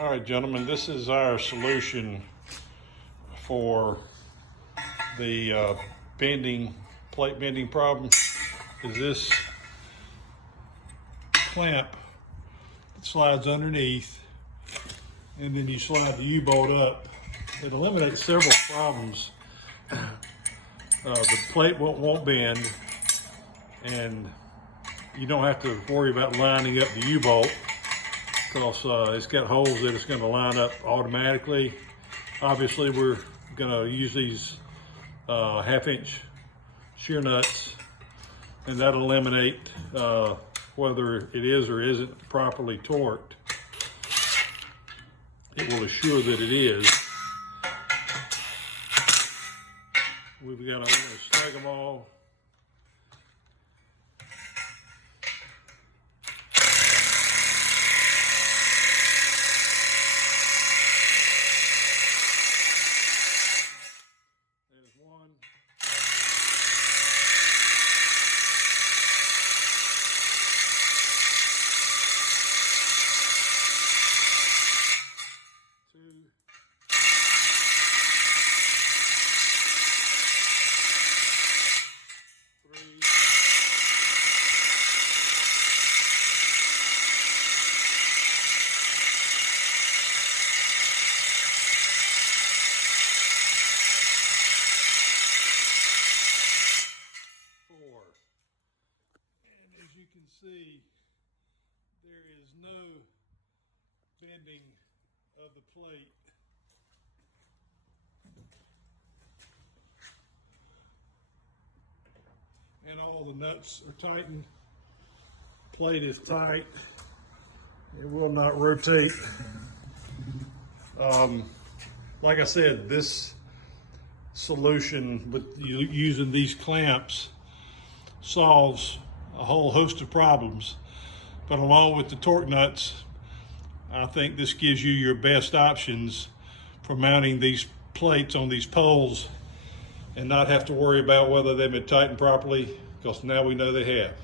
All right, gentlemen, this is our solution for the plate bending problem. Is this clamp that slides underneath, and then you slide the U-bolt up. It eliminates several problems. The plate won't bend, and you don't have to worry about lining up the U-bolt, because it's got holes that it's going to line up automatically. Obviously, we're going to use these half-inch shear nuts, and that'll eliminate whether it is or isn't properly torqued. It will assure that it is. We're going to snag them all. There's one. Two. Three. Four. And as you can see, there is no bending of the plate. And all the nuts are tightened. Plate is tight. It will not rotate. Like I said, this solution with using these clamps solves a whole host of problems. But along with the TorqNuts, I think this gives you your best options for mounting these plates on these poles and not have to worry about whether they've been tightened properly, because now we know they have.